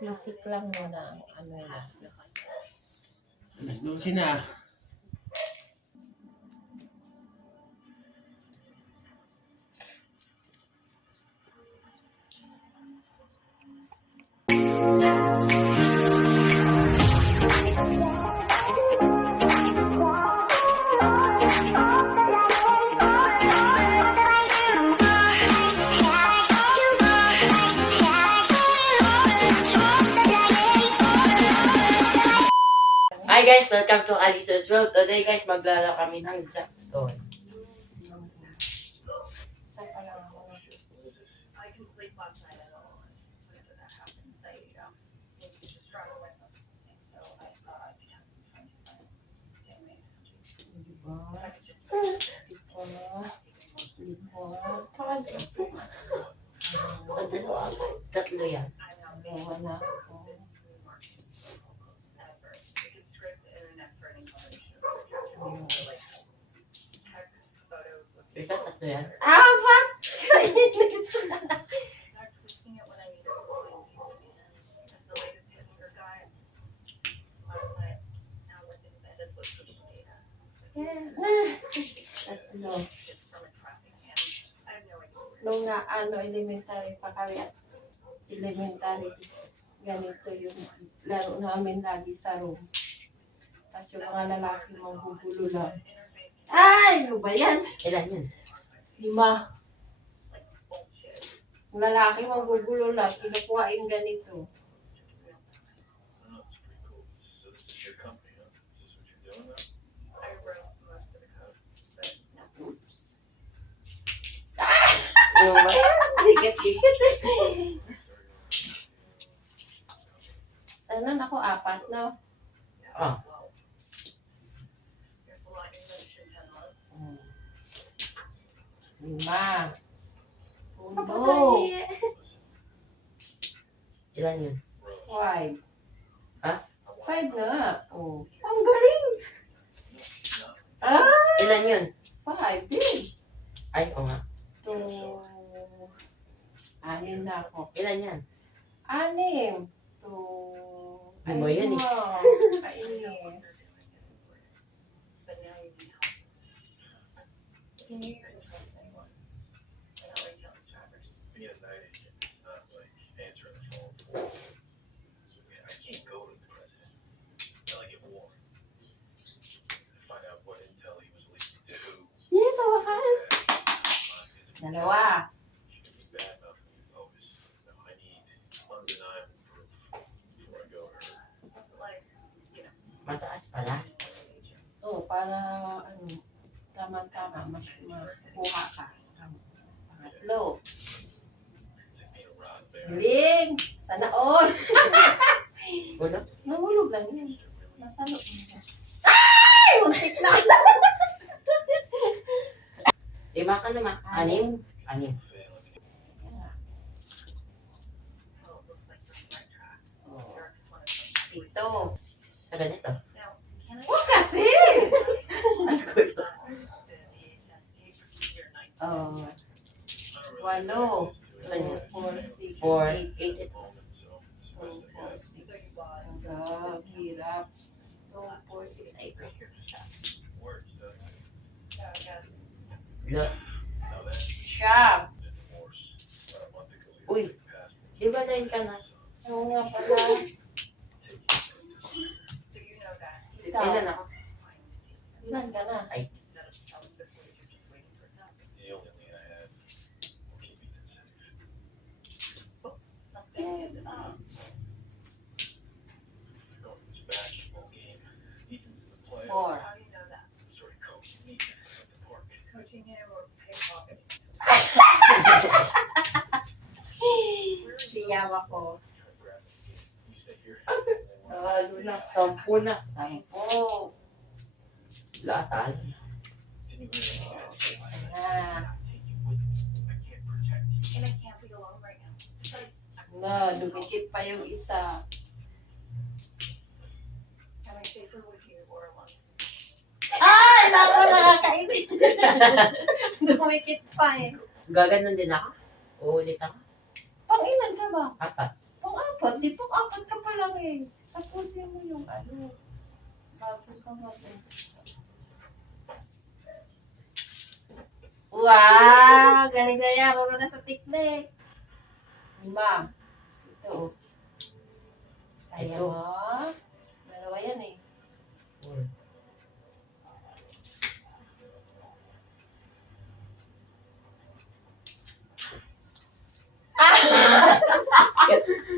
Basic lang muna ang ano lang. Alas 12 na. Hi guys, welcome to Alice's World. Today guys, maglala kami ng Jackstone. Isa pa lang ako. I can sleep last night at all. Whenever that happens, maybe just struggle with something. So I thought I could have fun same way. Diba? I could just Tatlo yan. I know Gawa na ako. at first. It could script the internet for an English. So like text, photos, Ika, tatlo yan. Ba't? Kainis. start tweaking it when I need it. As the latest hit in your guide. Last night, now with embedded location data. Tatlo. It's from a traffic cam. I have no idea where Nung elementary pa kami at elementary, ganito yung laro namin lagi sa room. Tapos yung mga lalaki manggugulo lang. Ay! Ano ba yan? Ilan yan? 5. Yung lalaki manggugulo lang, kinukuha yung ganito. I wrote most of the code, but no. Oops. Ano ba yan? Tiket-tiket eh. Ano ako, 4 na. Ah. There's a lot English in 10 months. 5. Uno. Ilan yun? 5. Ha? 5 nga. Oh. Ang galing! Ilan yun? 5 din. Ay, o nga. 6 na ako. Ilan yan? 6. Di ba yan eh? Kainis. But now you need help. Can you control anyone? And I'll tell the drivers. We need a night agent, not like answering the phone. I can't go to the president until I get warned. Find out what intel he was leaking to who. Yes, sa wakas. Dalawa. She can be bad enough when you focus. No, I need undeniable proof before I go to her. Like, Mataas pala. Para tama-tama, mas makuha ka. Pangatlo. Take me to Rod Bear. Galing! Sana all! Ulo? Nahulog lang yun. Nasa loob mo. Ay! Muntik na! 5 ka naman. 6? 6. oh, it looks like we're on the right track. Oh, Sarah just wanted to 7. Sa ganito. Now, can I Huwag kasi! Ang gulo. the VHS tape your night? 8. 4, 6, 4, 8. 8 ito. 2, 4, 6. Ang hirap. 2, 4, 6, 8. Works, doesn't it? Yeah, I guess. Lo. Now that Siya! divorce about a month ago, he Uy. was passport. Di ba 9 ka na? Oo nga pala. So you know that Ikaw. Ilan ako? Ilan ka na? instead of telling the police, you're just waiting for them. The only thing I had will keep me safe. Something is up. Going to this basketball game. Ethan's in the play. 4. How do you know that? Sort of coaching Ethan at the park. Coaching him or pickpocketing? Siyawa ko. Try to grab him. You stay here. Talo na. 10 na. 10. Latal. Didn't even know I had to say my Na. take you with me. I can't protect you. And I can't be alone right now. Na, dumikit pa yung isa. Am I safer with you or alone? Ay! Naku, nakakainin. Dumikit pa eh. Gaganon din ako? Uulit ako? ka ba? 4. Pang-apat. Di pang-apat ka pa lang eh. Tapusin mo yung bago ka mag-umpisa. Wow! Galing na yan. Marunong na sa teknik. 5. Ito. Kaya Ito. mo. Dalawa yan eh. 4.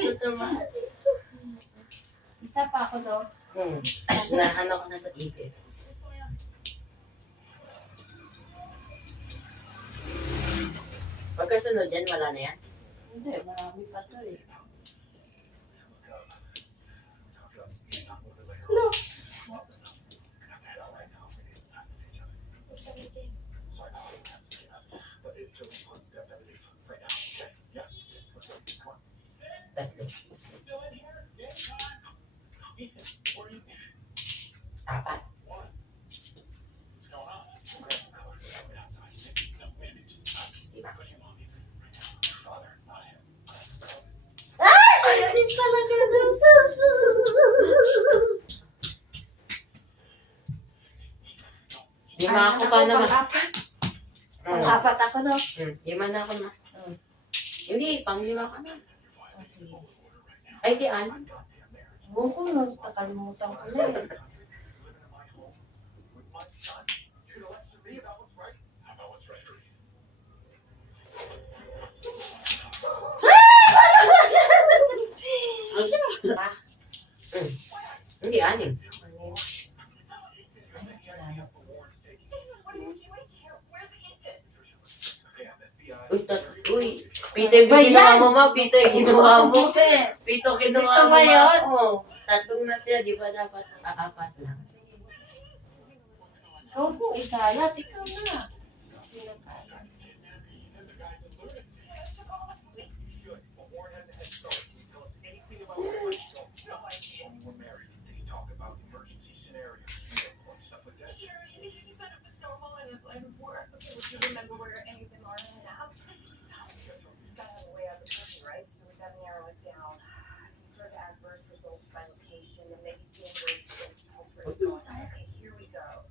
Ito ba? Isa pa ako daw. Naano ko na sa ipin. Pagkasunod yan, wala na yan. Hindi, marami pa to eh. No. Tatlo. 4. Scientist talaga daw, sir. Lima ako pa naman. Pang-apat. Pang-apat ako no. 5 na ako na. Hindi, pang-5 ka na. Oh, sige. Ay, di 6. Buong ko no, nakalimutan ko na eh. Ah, Hindi, 6. ano yun? Ay, kilala ko. What are you doing here? Where's Ethan? Uy, pito yung ginawa mo ma, pito yung ginawa mo. Pito kinuha Pito mo ba yun? Oo. 3 na tiya, di ba dapat 4 lang? Ikaw po, ikayat. Ikaw na. Pinakalat. He said it was normal in his line of work. Okay, would you remember where anything are in an app? It's got a way out of the country, right? So we gotta narrow it down. Sort of adverse results by location and maybe see where it's going on. Okay, here we go.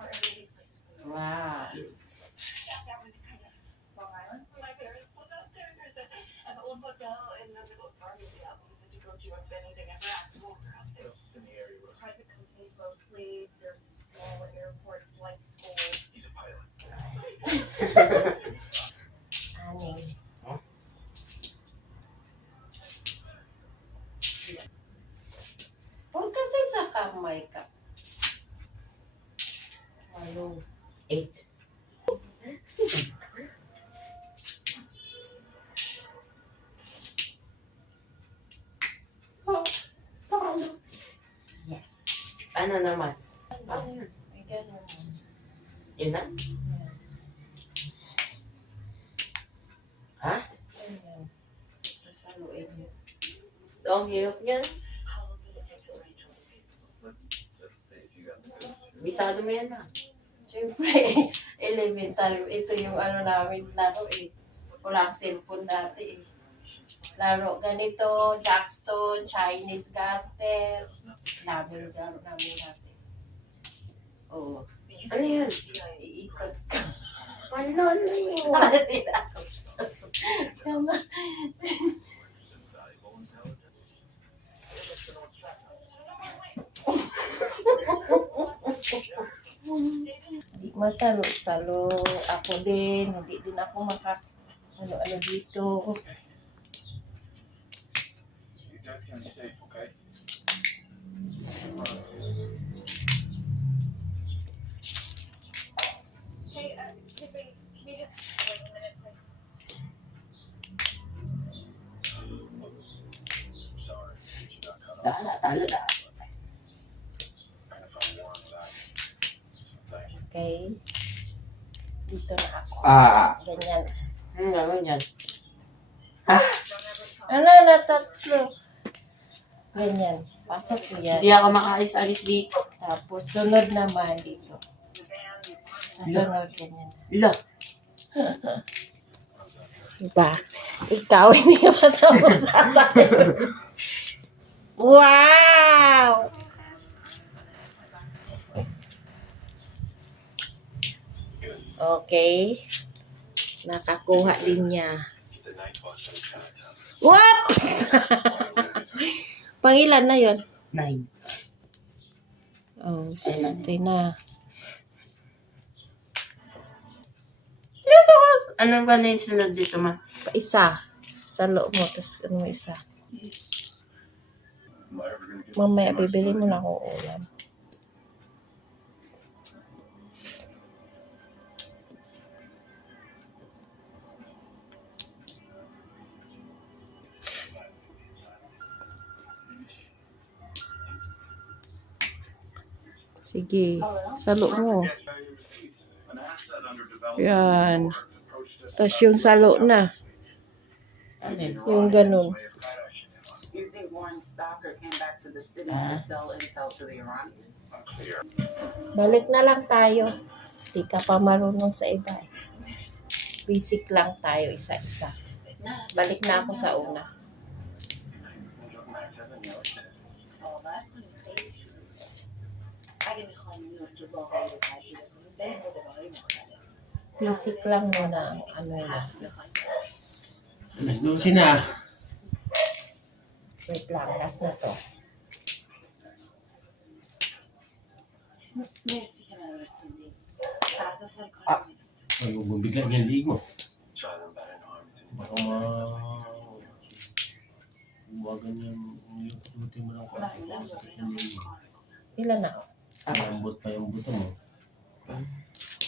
Are any of these places familiar? Wow. That really kind of Long Island? My parents live out there. There's an old hotel in the middle of Farmingdale. We said to go to if anything ever happened over out there. Private companies mostly. There's small airport flight schools. He's a pilot. Aning. Huwag kasi sa kamay ka. 8. 8. Yes. Ano naman? May ganun. Yun na? Ha? Ganyan. Sasaluin mo. Ang hirap niyan. Bisado mo yan na. Siyempre, elementary. Ito yung namin laro eh. Walang cellphone dati eh. Laro ganito, jackstone, Chinese garter. Daming laro namin dati. Oo. Ano yan? Iikot ka. Ano yun? Kama. Hindi masalo-salo. Ako din. Hindi din ako ano dito. You guys can be safe, okay? Hey, can we just wait a minute, please? Sorry, you got cut off. Tala, tala na. Kind of found warm with that. Thank you. Okay. Dito na ako. Ganyan. Gawin yan. Ano na tatlo? Ganyan. Pasok ko yan. Hindi ako makaalis-alis dito. Tapos sunod naman dito. Sunod ganyan. Ila. Diba? Ikaw, hindi ka matapos sasabihin. Wow! Okay. Nakakuha din niya. The night watch is kind of tough. Whoops! Pangilan na yon? 9. Oh, stay na. Ano ba na yung sunod dito, ma? Isa. Sa loob mo, tapos ano isa. Am I ever gonna get Mamaya, bibili mo na akong ulam. Sige, salo mo. an asset under development? Yan. Tapos yung salo na. Ano yun? Yung ganun. You think Warren Stalker came back to the city to sell intel to the Iranians? Balik na lang tayo. Di ka pa marunong sa iba eh. Basic lang tayo isa-isa. Balik na ako sa una. Basic lang muna ang ano na. Alas 12 na. Wait lang, last na to. Ay, huwag mong bigla niyang ligo. Silent by an arm to Baka huwagan niyang luti mo ng konti. Sakit na niya. Ilan na? Malambot pa yung buto mo.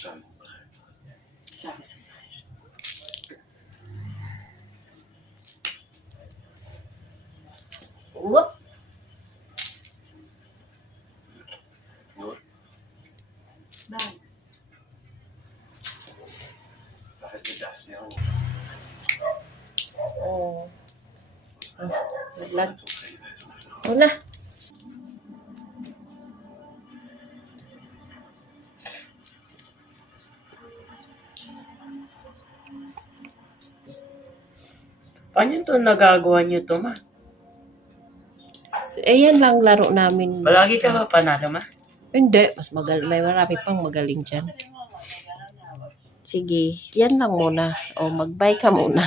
silent. Whoop! I had the death down. Oh. Naglag. Una. Paano ito nagagawa niyo to, ma? Eh, yan lang laro namin. Palagi ka ba panalo, ma? Hindi. May marami pang magaling dyan. Sige, yan lang muna. O, mag-bye ka muna.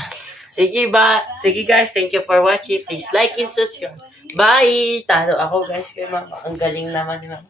Sige ba? Sige guys, thank you for watching. Please like and subscribe. Bye! Talo ako guys kay mama. Ang galing naman ni mama.